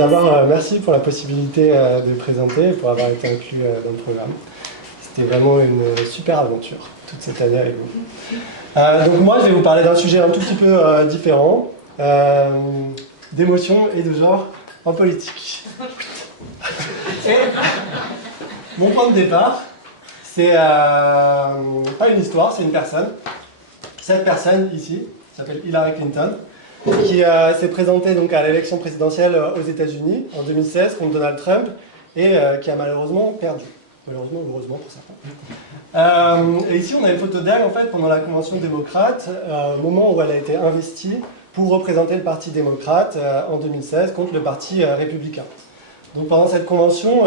d'abord, merci pour la possibilité de présenter et pour avoir été inclus dans le programme. C'était vraiment une super aventure, toute cette année avec vous. Donc moi, je vais vous parler d'un sujet un tout petit peu différent, d'émotion et de genre en politique. Et mon point de départ, c'est pas une histoire, c'est une personne. Cette personne ici s'appelle Hillary Clinton, qui s'est présentée donc à l'élection présidentielle aux États-Unis en 2016 contre Donald Trump et qui a malheureusement perdu. Malheureusement ou heureusement pour certains. Et ici, on a une photo d'elle en fait pendant la convention démocrate, au moment où elle a été investie pour représenter le parti démocrate en 2016 contre le parti républicain. Donc pendant cette convention,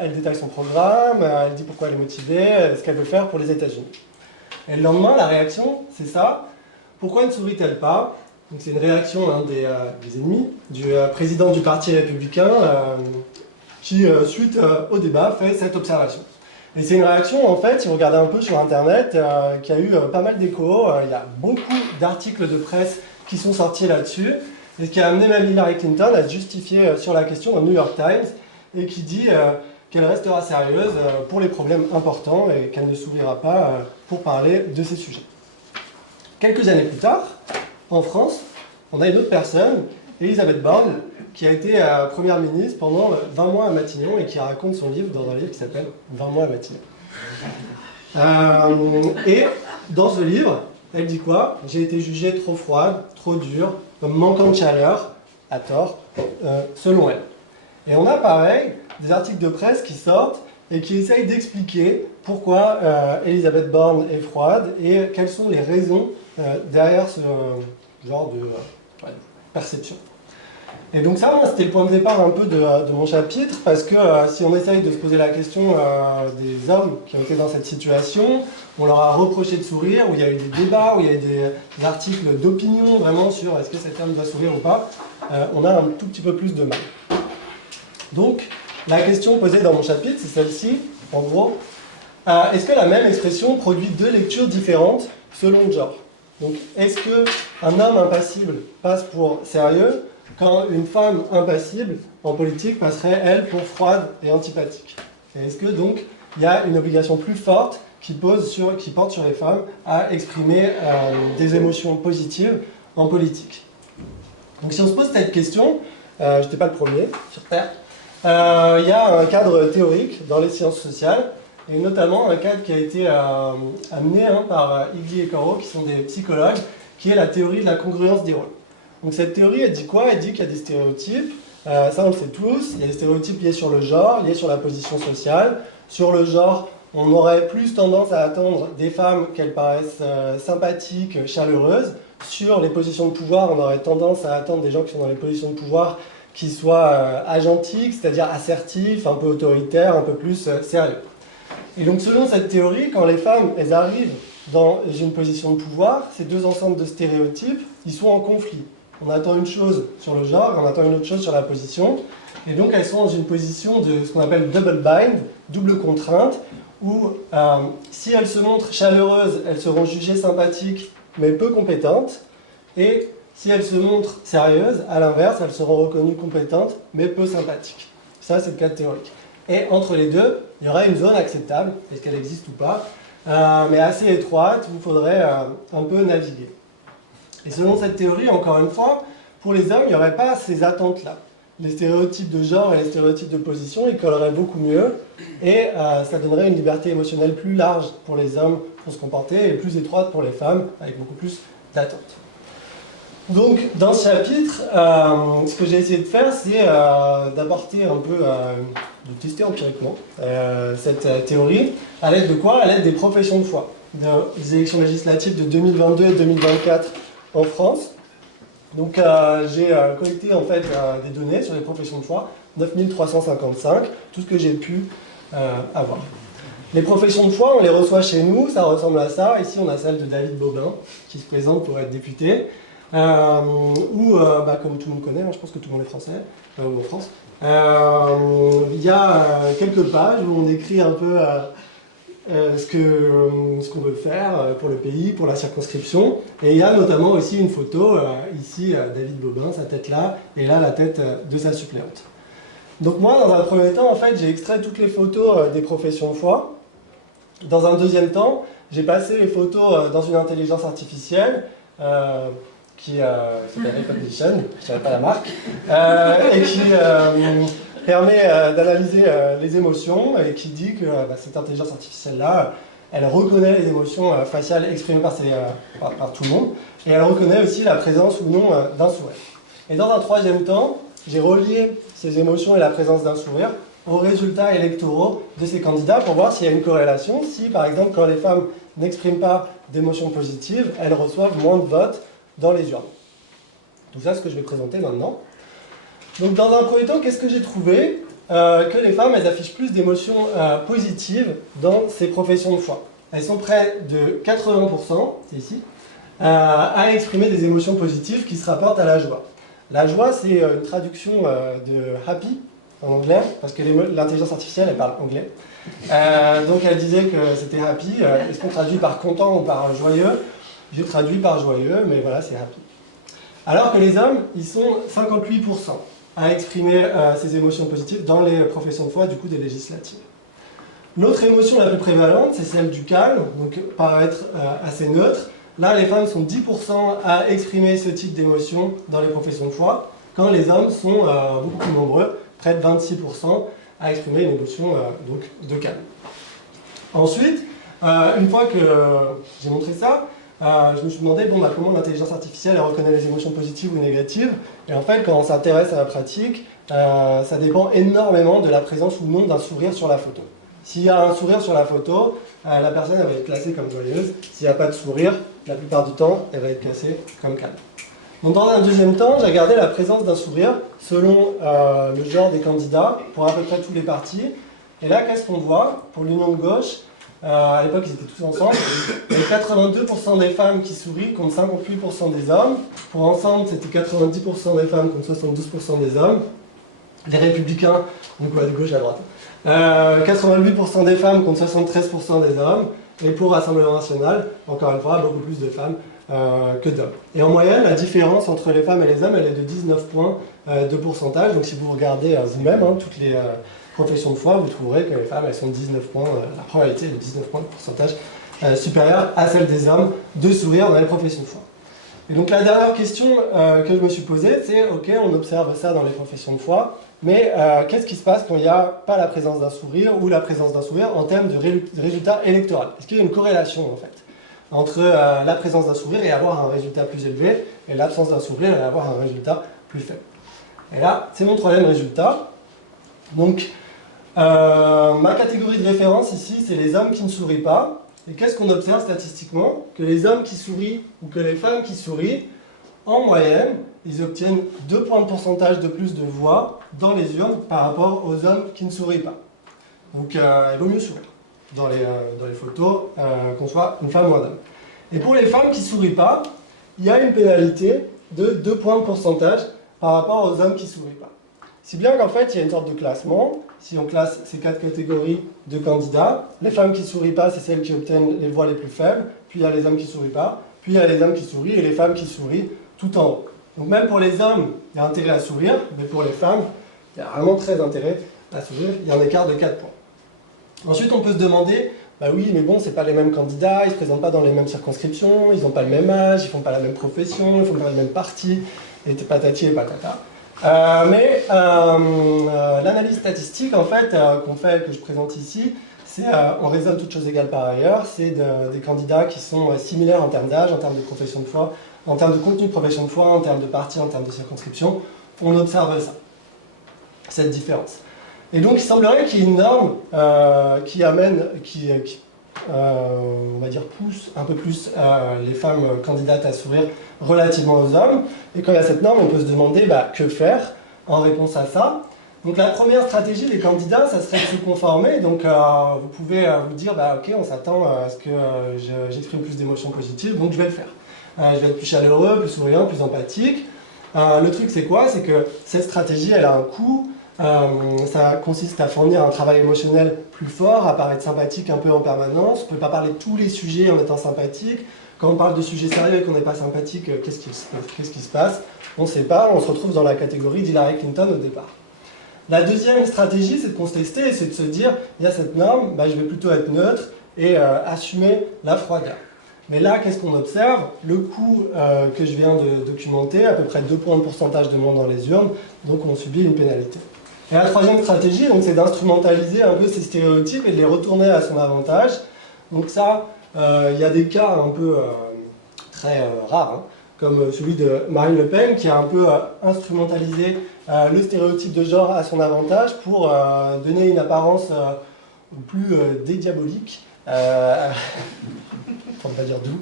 elle détaille son programme, elle dit pourquoi elle est motivée, ce qu'elle veut faire pour les États-Unis. Et le lendemain, la réaction, c'est ça. Pourquoi ne sourit-elle pas? C'est une réaction des ennemis du président du parti républicain qui, suite au débat, fait cette observation. Et c'est une réaction, en fait, si vous regardez un peu sur Internet, qui a eu pas mal d'échos. Il y a beaucoup d'articles de presse qui sont sortis là-dessus, et ce qui a amené même Hillary Clinton à se justifier sur la question au New York Times, et qui dit qu'elle restera sérieuse pour les problèmes importants et qu'elle ne s'oubliera pas pour parler de ces sujets. Quelques années plus tard, en France, on a une autre personne, Elisabeth Borne, qui a été première ministre pendant 20 mois à Matignon et qui raconte son livre dans un livre qui s'appelle 20 mois à Matignon. Et dans ce livre, elle dit quoi? J'ai été jugée trop froide, trop dure, manquant de chaleur, à tort, selon elle. Et on a pareil des articles de presse qui sortent et qui essayent d'expliquer pourquoi Elisabeth Borne est froide et quelles sont les raisons derrière ce genre de perception. Et donc ça, moi, c'était le point de départ un peu de mon chapitre, parce que si on essaye de se poser la question des hommes qui ont été dans cette situation, on leur a reproché de sourire, où il y a eu des débats, où il y a eu des articles d'opinion vraiment sur est-ce que cet homme doit sourire ou pas, on a un tout petit peu plus de mal. Donc, la question posée dans mon chapitre, c'est celle-ci, en gros. Est-ce que la même expression produit deux lectures différentes selon le genre? Donc, est-ce qu'un homme impassible passe pour sérieux quand une femme impassible en politique passerait, elle, pour froide et antipathique? Et est-ce que, donc, il y a une obligation plus forte qui porte sur les femmes à exprimer des émotions positives en politique? Donc, si on se pose cette question, je n'étais pas le premier sur Terre, il y a un cadre théorique dans les sciences sociales, et notamment un cadre qui a été amené par Iggy et Coro, qui sont des psychologues, qui est la théorie de la congruence des rôles. Donc cette théorie, elle dit quoi? Elle dit qu'il y a des stéréotypes, ça on le sait tous, il y a des stéréotypes liés sur le genre, liés sur la position sociale. Sur le genre, on aurait plus tendance à attendre des femmes qu'elles paraissent sympathiques, chaleureuses. Sur les positions de pouvoir, on aurait tendance à attendre des gens qui sont dans les positions de pouvoir qui soient agentiques, c'est-à-dire assertifs, un peu autoritaires, un peu plus sérieux. Et donc selon cette théorie, quand les femmes elles arrivent dans une position de pouvoir, ces deux ensembles de stéréotypes, ils sont en conflit. On attend une chose sur le genre, on attend une autre chose sur la position, et donc elles sont dans une position de ce qu'on appelle double bind, double contrainte, où si elles se montrent chaleureuses, elles seront jugées sympathiques mais peu compétentes, et si elles se montrent sérieuses, à l'inverse, elles seront reconnues compétentes mais peu sympathiques. Ça, c'est le cas théorique. Et entre les deux, il y aura une zone acceptable, est-ce qu'elle existe ou pas, mais assez étroite, où il faudrait un peu naviguer. Et selon cette théorie, encore une fois, pour les hommes, il n'y aurait pas ces attentes-là. Les stéréotypes de genre et les stéréotypes de position, ils colleraient beaucoup mieux, et ça donnerait une liberté émotionnelle plus large pour les hommes pour se comporter, et plus étroite pour les femmes, avec beaucoup plus d'attentes. Donc, dans ce chapitre, ce que j'ai essayé de faire, c'est d'apporter un peu, de tester empiriquement cette théorie, à l'aide de quoi? À l'aide des professions de foi, des élections législatives de 2022 et 2024 en France. Donc, j'ai collecté en fait des données sur les professions de foi, 9355, tout ce que j'ai pu avoir. Les professions de foi, on les reçoit chez nous, ça ressemble à ça. Ici, on a celle de David Bobin, qui se présente pour être député. Comme tout le monde connaît, je pense que tout le monde est français, en France, il y a quelques pages où on écrit un peu ce qu'on veut faire pour le pays, pour la circonscription, et il y a notamment aussi une photo, ici David Bobin, sa tête là, et là la tête de sa suppléante. Donc moi, dans un premier temps, en fait, j'ai extrait toutes les photos des professions de foi. Dans un deuxième temps, j'ai passé les photos dans une intelligence artificielle qui s'appelle Recognition, je ne savais pas la marque, et qui permet d'analyser les émotions et qui dit que cette intelligence artificielle-là, elle reconnaît les émotions faciales exprimées par tout le monde et elle reconnaît aussi la présence ou non d'un sourire. Et dans un troisième temps, j'ai relié ces émotions et la présence d'un sourire aux résultats électoraux de ces candidats pour voir s'il y a une corrélation, si par exemple quand les femmes n'expriment pas d'émotions positives, elles reçoivent moins de votes dans les urnes. Donc ça, c'est ce que je vais présenter maintenant. Donc dans un premier temps, qu'est-ce que j'ai trouvé que les femmes, elles affichent plus d'émotions positives dans ces professions de foi. Elles sont près de 80%, c'est ici, à exprimer des émotions positives qui se rapportent à la joie. La joie, c'est une traduction de happy en anglais, parce que l'intelligence artificielle, elle parle anglais. Donc elle disait que c'était happy. Est-ce qu'on traduit par content ou par joyeux? J'ai traduit par joyeux, mais voilà, c'est happy. Alors que les hommes, ils sont 58% à exprimer ces émotions positives dans les professions de foi, du coup, des législatives. L'autre émotion la plus prévalente, c'est celle du calme, donc paraître assez neutre. Là, les femmes sont 10% à exprimer ce type d'émotion dans les professions de foi, quand les hommes sont beaucoup plus nombreux, près de 26% à exprimer une émotion donc, de calme. Ensuite, une fois que j'ai montré ça, je me suis demandé comment l'intelligence artificielle reconnaît les émotions positives ou négatives. Et en fait, quand on s'intéresse à la pratique, ça dépend énormément de la présence ou non d'un sourire sur la photo. S'il y a un sourire sur la photo, la personne elle va être classée comme joyeuse. S'il n'y a pas de sourire, la plupart du temps, elle va être classée comme calme. Donc dans un deuxième temps, j'ai regardé la présence d'un sourire selon le genre des candidats pour à peu près tous les partis. Et là, qu'est-ce qu'on voit? Pour l'Union de gauche, à l'époque, ils étaient tous ensemble. Il y avait 82% des femmes qui sourient contre 58% des hommes. Pour ensemble, c'était 90% des femmes contre 72% des hommes. Les Républicains, donc de gauche à droite. 88% des femmes contre 73% des hommes. Et pour Rassemblement National, encore une fois, beaucoup plus de femmes que d'hommes. Et en moyenne, la différence entre les femmes et les hommes, elle est de 19 points de pourcentage. Donc si vous regardez vous-même, toutes les professions de foi, vous trouverez que les femmes, elles sont 19 points, la probabilité est de 19 points de pourcentage supérieure à celle des hommes de sourire dans les professions de foi. Et donc la dernière question que je me suis posée, c'est ok, on observe ça dans les professions de foi, mais qu'est-ce qui se passe quand il n'y a pas la présence d'un sourire ou la présence d'un sourire en termes de résultat électoral? Est-ce qu'il y a une corrélation en fait entre la présence d'un sourire et avoir un résultat plus élevé, et l'absence d'un sourire et avoir un résultat plus faible? Et là, c'est mon troisième résultat. Donc, ma catégorie de référence ici, c'est les hommes qui ne sourient pas. Et qu'est-ce qu'on observe statistiquement? Que les hommes qui sourient ou que les femmes qui sourient, en moyenne, ils obtiennent 2 points de pourcentage de plus de voix dans les urnes par rapport aux hommes qui ne sourient pas. Donc, il vaut mieux sourire dans les photos, qu'on soit une femme ou un homme. Et pour les femmes qui ne sourient pas, il y a une pénalité de 2 points de pourcentage par rapport aux hommes qui ne sourient pas. Si bien qu'en fait, il y a une sorte de classement. Si on classe ces 4 catégories de candidats, les femmes qui ne sourient pas, c'est celles qui obtiennent les voix les plus faibles, puis il y a les hommes qui ne sourient pas, puis il y a les hommes qui sourient et les femmes qui sourient tout en haut. Donc même pour les hommes, il y a intérêt à sourire, mais pour les femmes, il y a vraiment très intérêt à sourire. Il y a un écart de 4 points. Ensuite, on peut se demander, bah oui, mais bon, c'est pas les mêmes candidats, ils ne se présentent pas dans les mêmes circonscriptions, ils n'ont pas le même âge, ils ne font pas la même profession, ils ne font pas le même parti, et patati et patata. L'analyse statistique, en fait, que je présente ici, c'est, on raisonne toutes choses égales par ailleurs, c'est des candidats qui sont similaires en termes d'âge, en termes de profession de foi, en termes de contenu de profession de foi, en termes de parti, en termes de circonscription. On observe ça, cette différence. Et donc, il semblerait qu'il y ait une norme qui on va dire, pousse un peu plus les femmes candidates à sourire relativement aux hommes. Et quand il y a cette norme, on peut se demander que faire en réponse à ça. Donc la première stratégie des candidats, ça serait de se conformer. Donc vous pouvez vous dire, ok, on s'attend à ce que j'exprime plus d'émotions positives, donc je vais le faire. Je vais être plus chaleureux, plus souriant, plus empathique. Le truc c'est quoi? C'est que cette stratégie, elle a un coût. Ça consiste à fournir un travail émotionnel plus fort, à paraître sympathique un peu en permanence. On ne peut pas parler de tous les sujets en étant sympathique. Quand on parle de sujets sérieux et qu'on n'est pas sympathique, qu'est-ce qui se passe? On ne sait pas, on se retrouve dans la catégorie d'Hillary Clinton au départ. La deuxième stratégie, c'est de contester, c'est de se dire, il y a cette norme, je vais plutôt être neutre et assumer la froideur. Mais là, qu'est-ce qu'on observe? Le coût que je viens de documenter, à peu près 2 points de pourcentage de monde dans les urnes, donc on subit une pénalité. Et la troisième stratégie, c'est d'instrumentaliser un peu ces stéréotypes et de les retourner à son avantage. Donc ça, il y a des cas un peu très rares, comme celui de Marine Le Pen, qui a un peu instrumentalisé le stéréotype de genre à son avantage pour donner une apparence plus dédiabolique, pour ne pas dire d'où,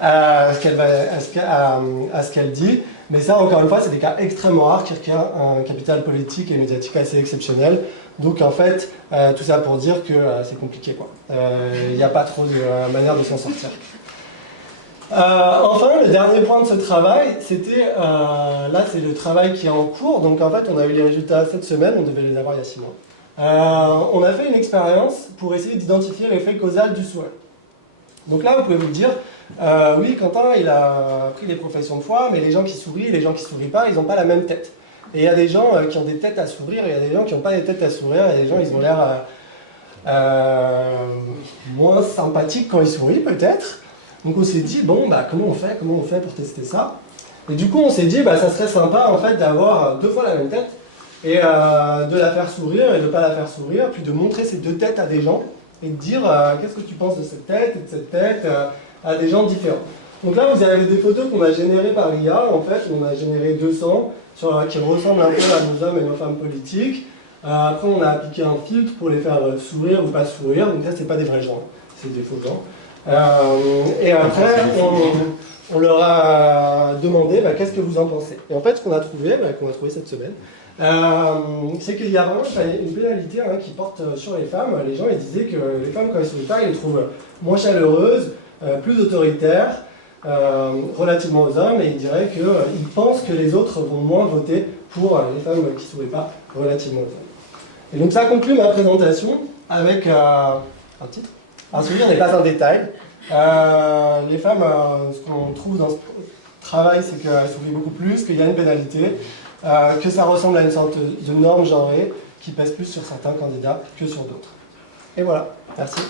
à ce qu'elle dit. Mais ça, encore une fois, c'est des cas extrêmement rares qui requièrent un capital politique et médiatique assez exceptionnel. Donc en fait, tout ça pour dire que c'est compliqué, quoi. Il n'y a pas trop de manière de s'en sortir. Enfin, le dernier point de ce travail, c'était, là c'est le travail qui est en cours, donc en fait on a eu les résultats cette semaine, on devait les avoir il y a 6 mois. On a fait une expérience pour essayer d'identifier l'effet causal du sourire. Donc là vous pouvez vous dire, oui Quentin il a pris des professions de foi, mais les gens qui sourient et les gens qui ne sourient pas, ils n'ont pas la même tête. Et il y a des gens qui ont des têtes à sourire, et il y a des gens qui n'ont pas des têtes à sourire, et des gens ils ont l'air moins sympathiques quand ils sourient peut-être. Donc on s'est dit, bon, comment on fait pour tester ça? Et du coup, on s'est dit, ça serait sympa en fait d'avoir 2 fois la même tête et de la faire sourire et de ne pas la faire sourire, puis de montrer ces 2 têtes à des gens et de dire qu'est-ce que tu penses de cette tête et de cette tête à des gens différents. Donc là, vous avez des photos qu'on a générées par IA, en fait, on a généré 200 qui ressemblent un peu à nos hommes et nos femmes politiques. Après, on a appliqué un filtre pour les faire sourire ou pas sourire, donc là, c'est pas des vrais gens, c'est des faux gens. Et après, on leur a demandé qu'est-ce que vous en pensez. Et en fait, ce qu'on a trouvé cette semaine, c'est qu'il y a vraiment une pénalité qui porte sur les femmes. Les gens ils disaient que les femmes, quand elles sourient pas, ils les trouvent moins chaleureuses, plus autoritaires, relativement aux hommes, et ils diraient qu'ils pensent que les autres vont moins voter pour les femmes qui ne sourient pas relativement aux hommes. Et donc ça conclut ma présentation avec un titre. Un sourire n'est pas un détail. Les femmes, ce qu'on trouve dans ce travail, c'est qu'elles sourient beaucoup plus, qu'il y a une pénalité, que ça ressemble à une sorte de norme genrée qui pèse plus sur certains candidats que sur d'autres. Et voilà, merci.